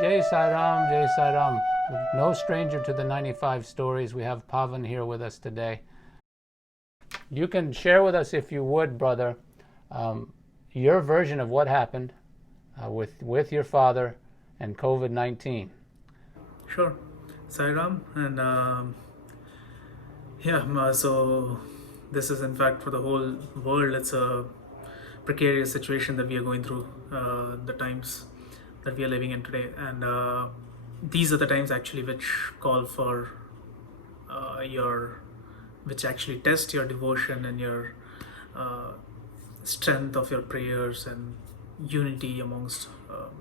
Jai Sai Ram, Jai Sai Ram. No stranger to the 95 stories. We have Pawan here with us today. You can share with us, if you would, brother, your version of what happened with your father and COVID-19. Sure, Sairam, and so this is in fact for the whole world. It's a precarious situation that we are going through, the times that we are living in today, and these are the times actually which call for which actually test your devotion and your strength of your prayers and unity amongst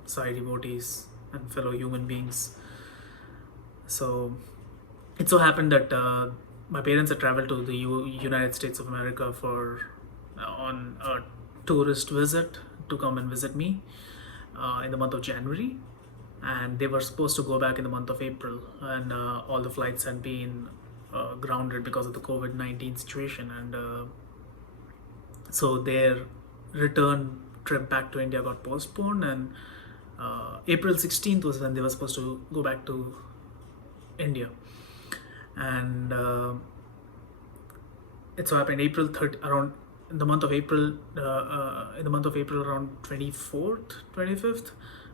Sai devotees and fellow human beings. So it so happened that my parents had traveled to the United States of America for on a tourist visit to come and visit me in the month of January, and they were supposed to go back in the month of April, and all the flights had been grounded because of the COVID-19 situation, and so their return trip back to India got postponed, and April 16th was when they were supposed to go back to India, and it so happened April 30, around in the month of April, around 24th, 25th,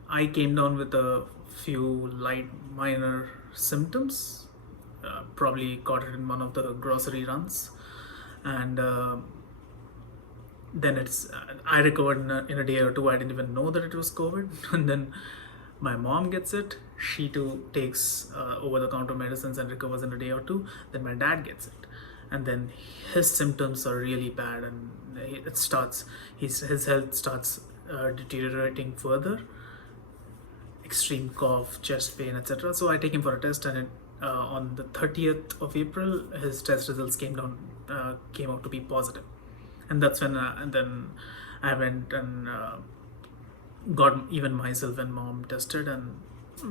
I came down with a few light minor symptoms. Probably caught it in one of the grocery runs, and then I recovered in a day or two. I didn't even know that it was COVID, and then my mom gets it. She too takes over-the-counter medicines and recovers in a day or two. Then my dad gets it, and then his symptoms are really bad, and his health starts deteriorating further. Extreme cough, chest pain, etc. So I take him for a test, and on the 30th of April, his test results came out to be positive, and that's when and then I went and got even myself and mom tested, and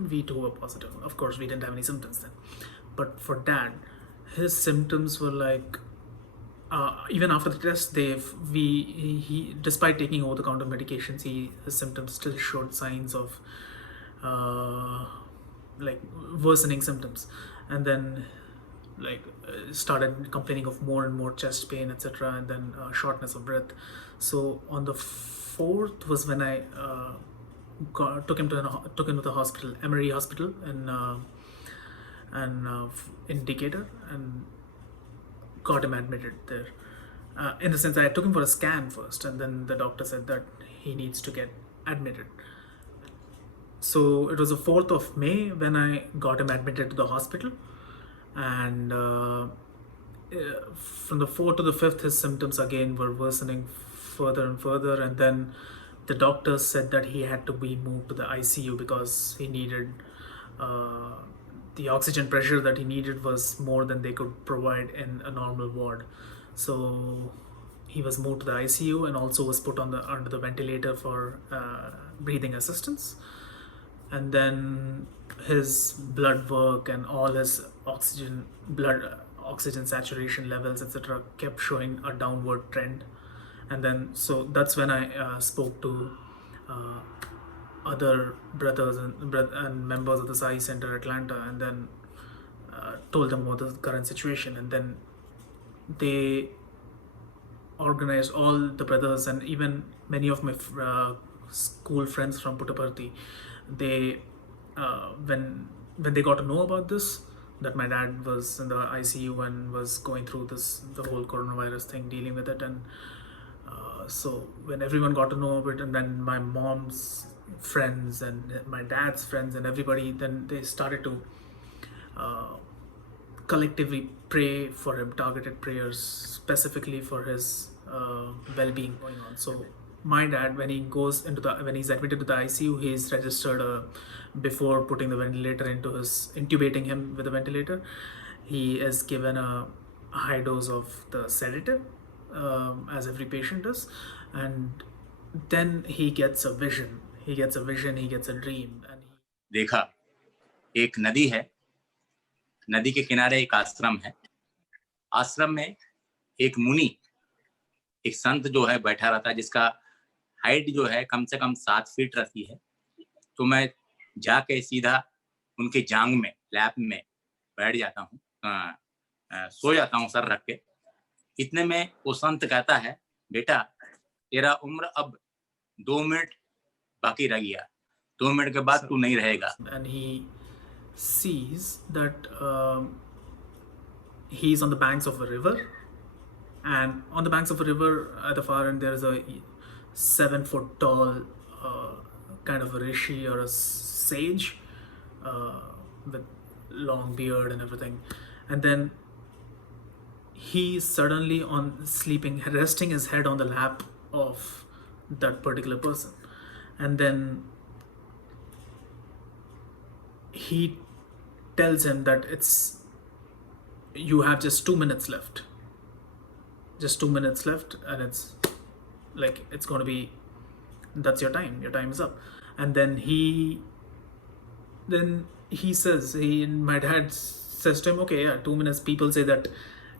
we too were positive. Of course, we didn't have any symptoms then, but for dad, his symptoms were like even after the test, he despite taking over-the-counter medications, his symptoms still showed signs of like worsening symptoms, and then started complaining of more and more chest pain, etc., and then shortness of breath. So on the 4th was when I took him to the hospital, Emory Hospital in Decatur, and got him admitted there. In the sense that I took him for a scan first, and then the doctor said that he needs to get admitted. So it was the 4th of May when I got him admitted to the hospital, and from the 4th to the 5th, his symptoms again were worsening further and further, and then the doctors said that he had to be moved to the ICU because he needed the oxygen pressure that he needed was more than they could provide in a normal ward. So he was moved to the ICU and also was put under the ventilator for breathing assistance. And then his blood work and all his oxygen saturation levels, etc., kept showing a downward trend. And then so that's when I spoke to other brothers and members of the Sai Center Atlanta, and then told them about the current situation, and then they organized all the brothers and even many of my school friends from Puttaparthi. They when they got to know about this, that my dad was in the ICU and was going through the whole coronavirus thing, dealing with it, and so when everyone got to know of it, and then my mom's friends and my dad's friends and everybody, then they started to collectively pray for him, targeted prayers specifically for his well-being going on. So my dad, when he's admitted to the ICU, he's registered before putting the ventilator intubating him with the ventilator, he is given a high dose of the sedative, as every patient is, and then he gets a vision, he gets a dream, and देखा एक नदी है, नदी के किनारे एक आश्रम है, आश्रम में एक मुनि, एक संत जो है बैठा रहता है, जिसका हाइट जो है कम से कम 7 फीट रहती है। तो मैं जाके सीधा उनके जांग में, लैप में बैठ जाता हूँ, सो जाता हूँ सर रख के। इतने में वो संत कहता है, बेटा तेरा उम्र अब 2 मिनट बाकी रह गया, 2 मिनट के बाद तू नहीं रहेगा। And he sees that he is on the banks of a river, and on the banks of a river at the far end there is a 7-foot tall kind of a rishi or a sage with long beard and everything. And then he suddenly on sleeping, resting his head on the lap of that particular person, and then he tells him that you have just 2 minutes left, just 2 minutes left, and it's like it's going to be, that's your time is up. And then he says, my dad says to him, okay, yeah, 2 minutes. People say that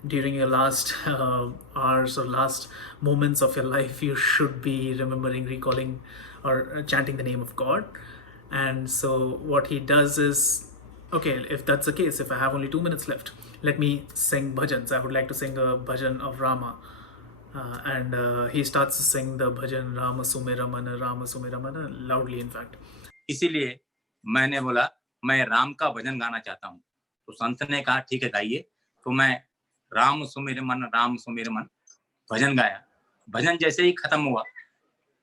during your last hours or last moments of your life, you should be remembering, recalling, or chanting the name of God. And so what he does is, okay, if that's the case, if I have only 2 minutes left, let me sing bhajans. I would like to sing a bhajan of Rama. And he starts to sing the bhajan Rama Sumera Mana loudly, in fact. इसीलिए मैंने बोला मैं राम का भजन गाना चाहता हूँ। तो संत ने कहा ठीक है गाइए। तो मैं राम सुमेर मन भजन गाया। भजन जैसे ही खत्म हुआ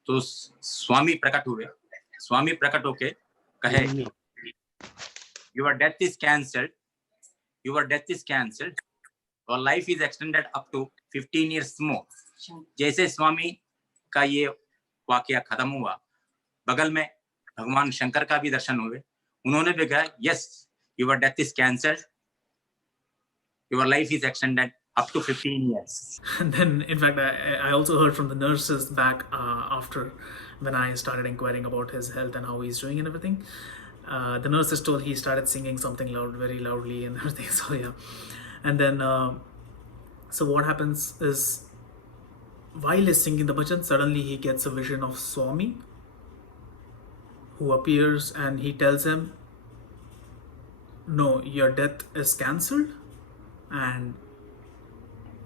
तो स्वामी प्रकट हुए। स्वामी प्रकट होके कहे, your death is cancelled, your life is extended up to 15 years more. जैसे स्वामी का ये वाकया खत्म हुआ, बगल में भगवान शंकर का भी दर्शन हुए। उन्होंने भी कहा, yes, your death is cancelled, your life is extended up to 15 years. And then, in fact, I also heard from the nurses back after when I started inquiring about his health and how he's doing and everything. The nurses told he started singing something loud, very loudly and everything. So yeah. And then, so what happens is, while he's singing the bhajan, suddenly he gets a vision of Swami, who appears and he tells him, no, your death is cancelled and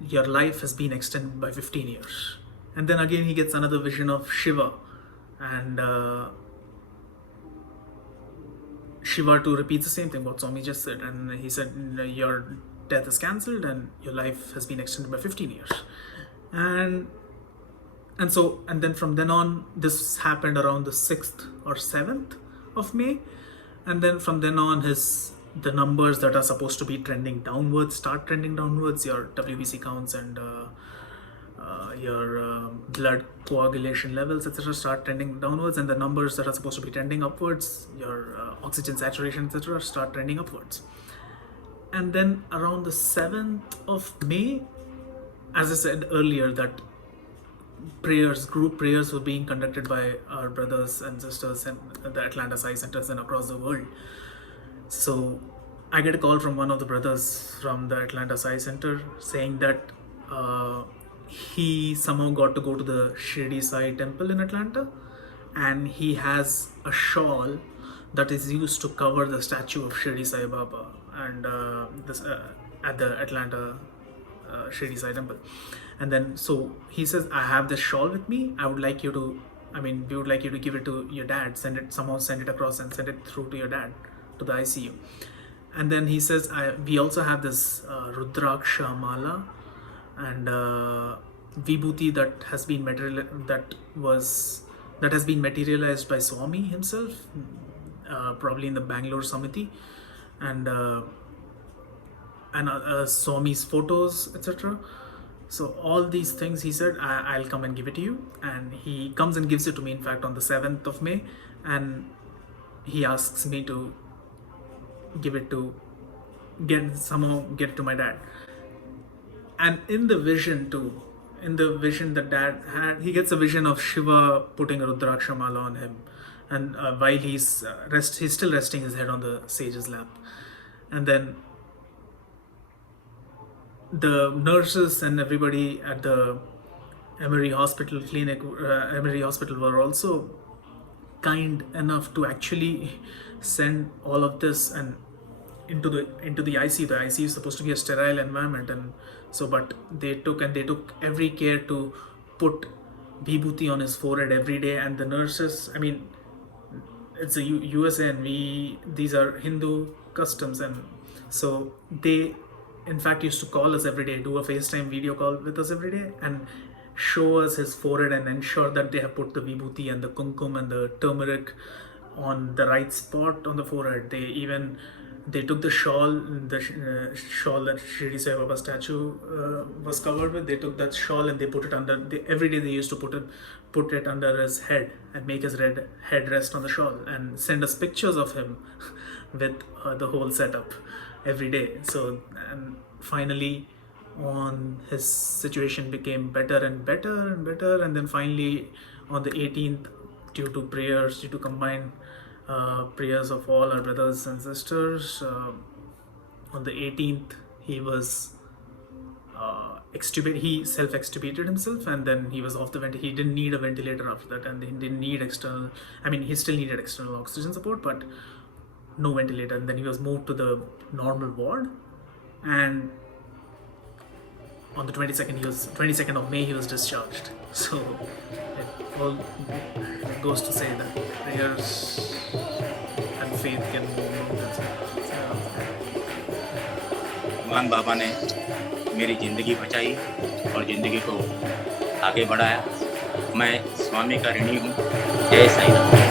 your life has been extended by 15 years. And then again he gets another vision of Shiva, and Shiva too repeats the same thing what Swami just said, and he said your death is cancelled and your life has been extended by 15 years. And then from then on, this happened around the 6th or 7th of May, and then from then on the numbers that are supposed to be trending downwards start trending downwards. Your WBC counts and your blood coagulation levels, etc., start trending downwards, and the numbers that are supposed to be trending upwards, your oxygen saturation, etc., start trending upwards. And then around the 7th of May, as I said earlier, that group prayers were being conducted by our brothers and sisters in the Atlanta Sai centers and across the world. So I get a call from one of the brothers from the Atlanta Sai center saying that he somehow got to go to the Shirdi Sai temple in Atlanta, and he has a shawl that is used to cover the statue of Shirdi Sai Baba and at the Atlanta Shirdi Sai temple. And then so he says, I have this shawl with me, we would like you to give it to your dad, send it across and send it through to your dad to the ICU. And then he says, we also have this Rudraksha Mala and Vibhuti that has been materialized by Swami himself, probably in the Bangalore Samiti, and Swami's photos, etc. So all these things, he said, I'll come and give it to you. And he comes and gives it to me, in fact, on the 7th of May. And he asks me to get it to my dad. And in the vision that dad had, he gets a vision of Shiva putting a Rudraksha Mala on him. And while he's still resting his head on the sage's lap. And then the nurses and everybody at the Emory Hospital were also kind enough to actually send all of this and into the ICU. The ICU is supposed to be a sterile environment, and so but they took every care to put Vibhuti on his forehead every day. And the nurses, I mean, it's a USA, and these are Hindu customs, and so they in fact used to call us every day, do a FaceTime video call with us every day, and show us his forehead and ensure that they have put the Vibhuti and the kumkum and the turmeric on the right spot on the forehead. They took the shawl, shawl that Shirdi Sai Baba statue was covered with. They took that shawl and they put it under. Every day they used to put it under his head and make his head rest on the shawl, and send us pictures of him with the whole setup every day. So, and finally, his situation became better and better and better, and then finally on the 18th, due to combined prayers of all our brothers and sisters, on the 18th he was extubated. He self-extubated himself, and then he was off the ventilator. He didn't need a ventilator after that, and he didn't need external, I mean, he still needed external oxygen support, but no ventilator. And then he was moved to the normal ward, and on the 22nd of May he was discharged. So it goes to say that prayers and faith can move mountains. भगवान बाबा ने मेरी ज़िंदगी बचाई और ज़िंदगी को आगे बढ़ाया। मैं स्वामी का ऋणी हूँ। जय साईं राम।